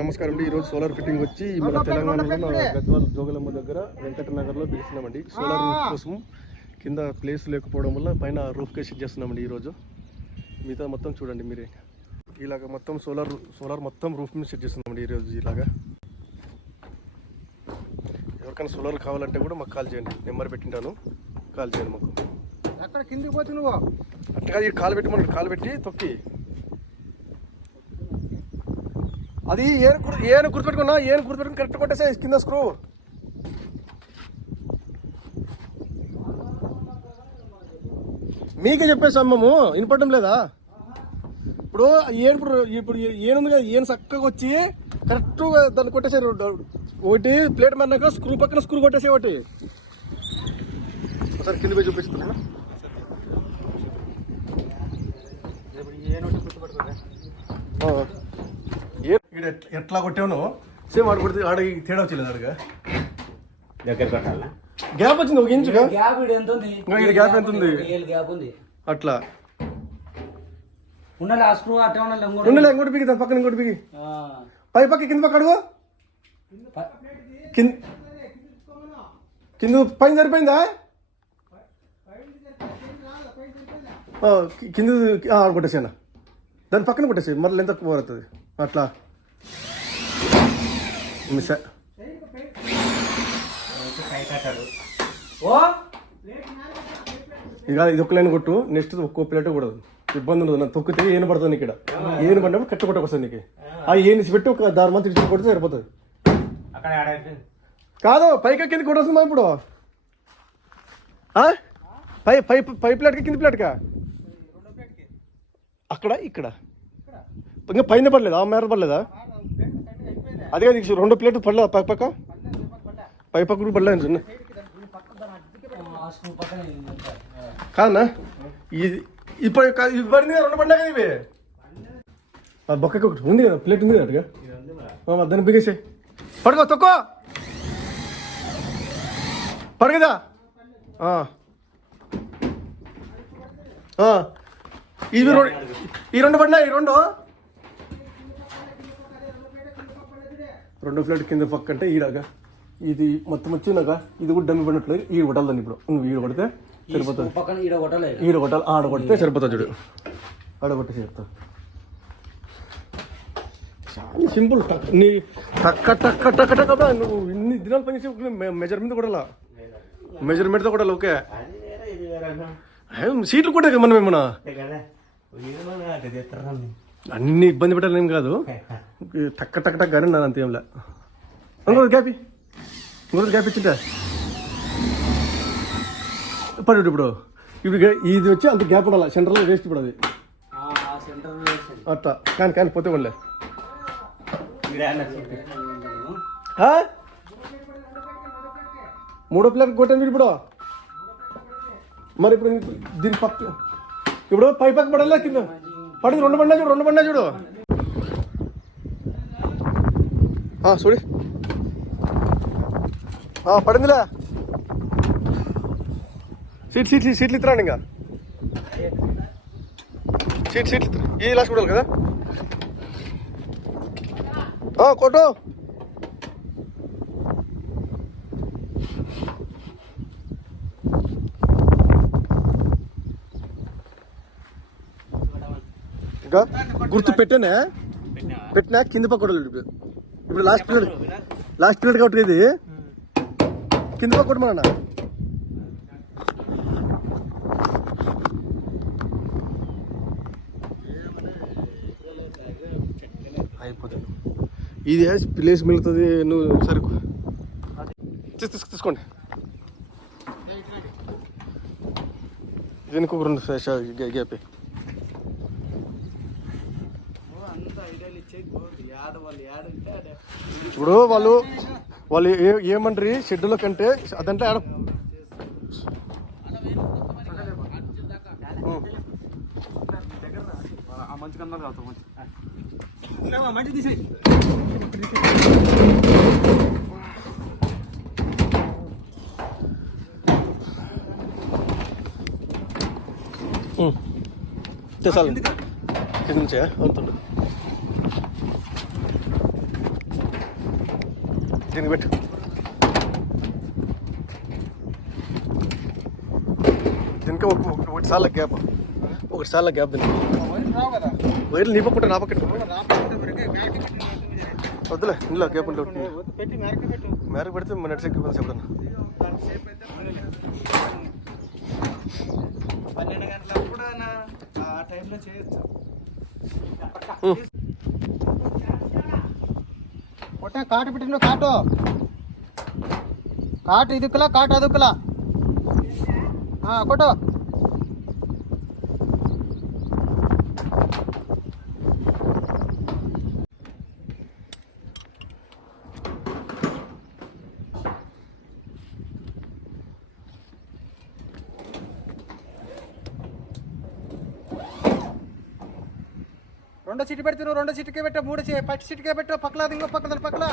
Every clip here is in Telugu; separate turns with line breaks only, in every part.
నమస్కారం అండి ఈరోజు సోలార్ ఫిట్టింగ్ వచ్చి మన తెలంగాణలో గద్వాల జోగులమ్మ దగ్గర వెంకటనగర్లో పిలిచినామండి. సోలార్ రూఫ్ కోసం కింద ప్లేస్ లేకపోవడం వల్ల పైన రూఫ్ కేసి చేస్తున్నామండి ఈరోజు. మిగతా మొత్తం చూడండి మీరే. ఇలాగ మొత్తం సోలార్ సోలార్ మొత్తం రూఫ్ మీద సెట్ చేస్తున్నామండి ఈరోజు ఇలాగా. ఎవరికైనా సోలార్ కావాలంటే కూడా మాకు కాల్ చేయండి. నెంబర్ పెట్టింటాను. కాల్ చేయండి మాకు.
అక్కడ కిందికి పోతు నువ్వు?
అట్టగా ఈ కాలు పెట్టి మనం కాలు పెట్టి తొక్కి. అది ఏను ఏను గుర్తుపెట్టుకున్నా ఏను గుర్తుపెట్టుకుని కరెక్ట్ కొట్టేసే కింద స్క్రూ మీకే చెప్పేసి అమ్మము వినపడడం లేదా? ఇప్పుడు ఏను ఇప్పుడు ఇప్పుడు ఏనుంది కదా ఏను చక్కగా వచ్చి కరెక్ట్గా దాన్ని కొట్టేసారు. ఒకటి ప్లేట్ మన్నాక స్క్రూ పక్కన స్క్రూ కొట్టేసే ఒకటి. ఒకసారి కింద పోయి చూపిస్తున్నా. ఏ ఎట్లా కొట్టావును సేమ్ ఆడ కొడితే ఆడ తేడా వచ్చలేదు ఆడగా.
దగ్గర కట్టాలా
గ్యాప్ వచ్చింది ఒక ఇంచుగా
గ్యాప్ ఎంత ఉంది?
ఇంకా ఈడ గ్యాప్ ఎంత ఉంది?
గ్యాప్ ఉంది.
అట్లా.
ఉండాలి ఆ స్క్రూ అట్టే ఉండాలి ఇంకోటి.
రెండు ఇంకోటి బిగి దాని పక్కన ఇంకోటి బిగి
ఆ,
పై పక్క కింద పక్క అడుగు. కింద కింద పైన సరిపోయిందా? కింద కొట్టేసాను దాని పక్కన కొట్టేసాయి మళ్ళీ ఎంత పోతుంది అట్లా. మిస్ ఇది కాదు ఇది ఒక్క లైన్ కొట్టు నెక్స్ట్ ఒక్కో ప్లేట్ కూడదు ఇబ్బంది ఉండదు నాకు తొక్కితే ఏను పడుతుంది ఇక్కడ? ఏను పడినప్పుడు కట్ట కొట్టకొస్తుంది నీకు. ఆ. ఏను పెట్టి ఒక దారి మంది ఇచ్చి కొడితే సరిపోతుంది. కాదు పైకి కింద కొట్టేస్తుందా ఇప్పుడు. ఆ? పై పై పై ప్లేట్కి కింద ప్లేట్కా? అక్కడ ఇక్కడ. ఇంకా పైన పడలేదా? ఆ మేర పడలేదా? అదే నీకు రెండు ప్లేట్ పడలేదా పక్క పక్క? పై పక్క కూడా పడలేదు చిన్న కాదన్నా? ఇది ఇప్పుడు కా- ఇది పడింది రెండు పడినా కదా ఇవి? ఆ బొక్కకి ఒకటి. ఉంది కదా ప్లేట్ ఉంది కదా అటుగా? దాన్ని బిగేసే పడుకో తొక్కో. పడగదా ఇవి రెండు ఈ రెండు పడినా ఈ రెండు? రెండో ప్లేట్ కింద పక్క అంటే ఈడగా. ఇది మొత్తం వచ్చిందాక ఇది కూడా డమ్మి పడినట్లు ఈడు కొట్టాలి ఇప్పుడు. నువ్వు ఈడు కొడితే
ఈ
సరిపోతుంది.
పక్కన ఈడ కొట్టాలి
ఈడ కొట్టాలి ఆడ కొడితే సరిపోతుంది చూడు. ఆడ కొట్టి చెప్తా. చాలా సింపుల్ టక్ నీ టక్క టక్క టక్క టక్క నువ్వు ఇన్ని దినాలు పనిచేసి మెజర్మెంట్ కొడాలా మెజర్మెంట్తో కొడాలి ఓకే. సీట్లు కొట్టే మనం ఏమన్నా అన్ని ఇబ్బంది పెట్టాలి కాదు. టక్క టక్క టక్క కానీ నాది అంతేంలే ఇంకొక గ్యాప్ ఇంకొక గ్యాప్ ఇచ్చిందా పడు ఇప్పుడు. ఇప్పుడు ఇది వచ్చి అంత గ్యాప్ ఉండాలి సెంటర్లో వేస్ట్ ఇప్పుడు అది. అట్లా కానీ కానీ పోతే. ఆ? మూడో ప్లేట్ కొట్టాను ఇప్పుడు. మరి ఇప్పుడు దీని పక్క ఇప్పుడు పై పక్క పడాలా కింద? పడింది రెండు పడినా చూడు రెండు పడినా చూడు. చూడి. పడిందిలే. సీట్ సీట్ సీట్ సీట్లు ఇద్దరండి ఇంకా సీట్ సీట్లు ఇద్దరు ఈ లాస్ట్ కొడాలి కదా? కొట్టు ఇంకా గుర్తు పెట్టానే? పెట్టినా? కింద పక్క ఇప్పుడు ఇప్పుడు లాస్ట్ పీరియడ్ లాస్ట్ పీరియడ్ కాబట్టి ఇది. కింద పక్క మన అయిపోతుంది. ఇది ప్లేస్ మిగులుతుంది? నువ్వు సరుకు. తీసుకోండి. దీనికి ఒక రెండు గ్యాపే. ఇప్పుడు వాళ్ళు వాళ్ళు ఏ ఏమంటారు షెడ్యూల్ కంటే అదంటే ఆడ. చేసాలి కింద నుంచే అవుతుండు. దీనికి పెట్టు. దీనికి ఒక ఒక- ఒకటి సార్ల గ్యాప్. ఒకటి సార్ల గ్యాప్ దీనికి.
వైర్లు
నీ పక్కన నా పక్కన వద్దులే ఇంట్లో గ్యాప్ ఉంటే
మేరకి
పెడితే మన నెట్ ఎక్కిపోయింది
లేదు. పన్నెండు గంటలకు కూడా ఆ టైంలో చేయొచ్చు. కొట్ట కాటు పెట్టిన కాటు కాటు ఇదుకులా కాటు అదుకులా కొట్టు రెండో సీటు పెడితే నువ్వు రెండో సీటుకే పెట్టు మూడు పట్టి సీటుకే పెట్టు పక్కల ఇంకో పక్కల పక్కల.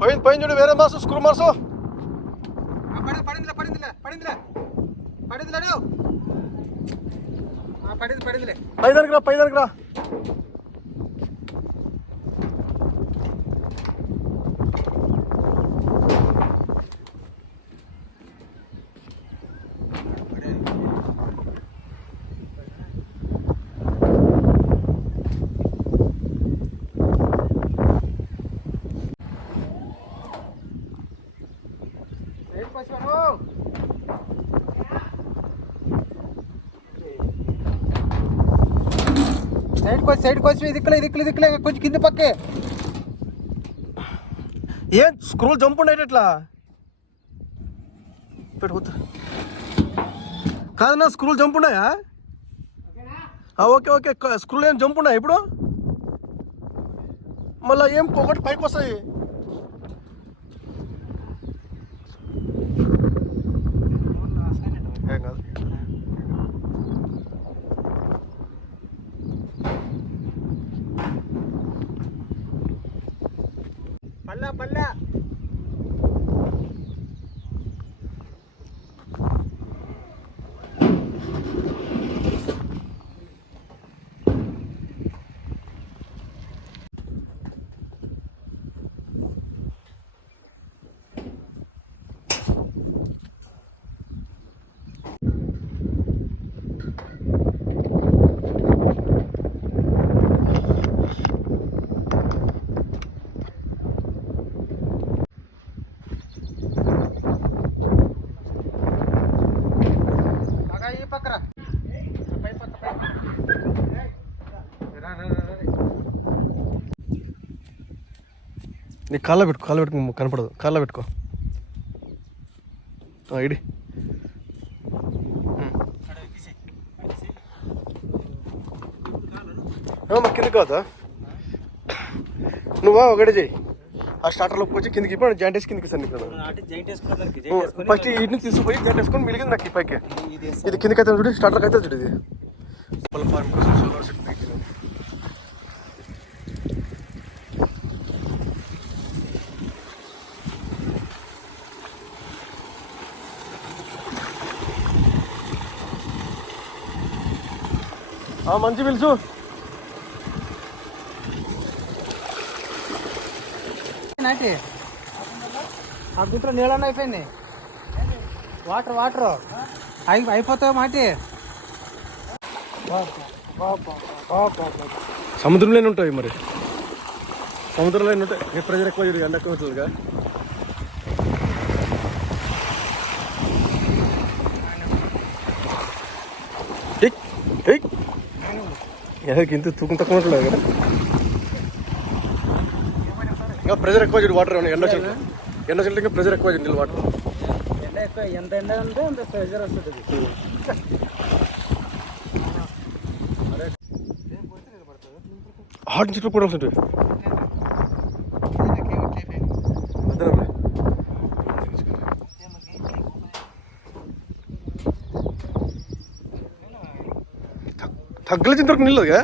పోయింది పోయింది చూడు వేరే మాసు స్క్రూ మార్సు
పడిందిలే పడిందిలే పడిందిలే. పడిందిలే పడింది పడిందిలే.
పైదానికి రా పైదానికి రా.
సైడ్ వచ్చి సైడ్కి వచ్చి ఇదిక్కలే ఇదిక్కలే దిక్కులే కొంచెం కింద పక్కే.
ఏం స్క్రూల్ జంప్ ఉండేట ఎట్లా పెట్టు కాదన్నా స్క్రూలు జంప్ ఉన్నాయా? ఓకే ఓకే స్క్రూల్ స్క్రూలు ఏం జంప్ ఉన్నాయా ఇప్పుడు? మళ్ళీ ఏం ఒకటి పైకి వస్తాయి. నీ కాళ్ళ పెట్టుకో కాళ్ళ పెట్టుకో కనపడదు. కాళ్ళ పెట్టుకో. ఇడి. మా కిందకి కాదా నువ్వా ఒకటి చేయి ఆ స్టార్టర్లోకి వచ్చి కిందకి ఇప్పుడు జాయింట్ వేసి కిందకి సార్ నీకు. ఫస్ట్ ఇటు తీసుకుపోయి జాయింట్ వేసుకొని మిలిగింది నాకు ఈ పైకి. ఇది కిందకి అయితే చూడు స్టార్టర్కి అయితే చూడు ఇది. వాళ్ళ ఫార్మ్ కోసం సోలార్ సెట్ మంచి
నాటి ఆ గుంటలో నీళ్ళన్న అయిపోయింది. Water water. అయి అయిపోతావు మాటి?
సముద్రంలోనే ఉంటాయి మరి. సముద్రంలోనే ఉంటాయి. ఏ ప్రెజర్ ఎక్కువ చూడు ఎండ ఎక్కువ ఎయ్, ఎయ్. ఇంత తూకం తక్కువ ఉంటలేదు కదా. ఇంకా ప్రెజర్ ఎక్కువ చూడు వాటర్ ఎండ చెల్లి ఎండ చెల్లి ఇంకా ప్రెజర్ ఎక్కువ చూడు వాటర్.
ఎండ ఎక్కువ ఎంత ఎండ ఉంటే అంత ప్రెజర్ వస్తుంది.
హాట్ చుట్టూ కూడా వస్తుంటాయి తగ్గలేదు ఇంతవరకు నీళ్ళు కదా?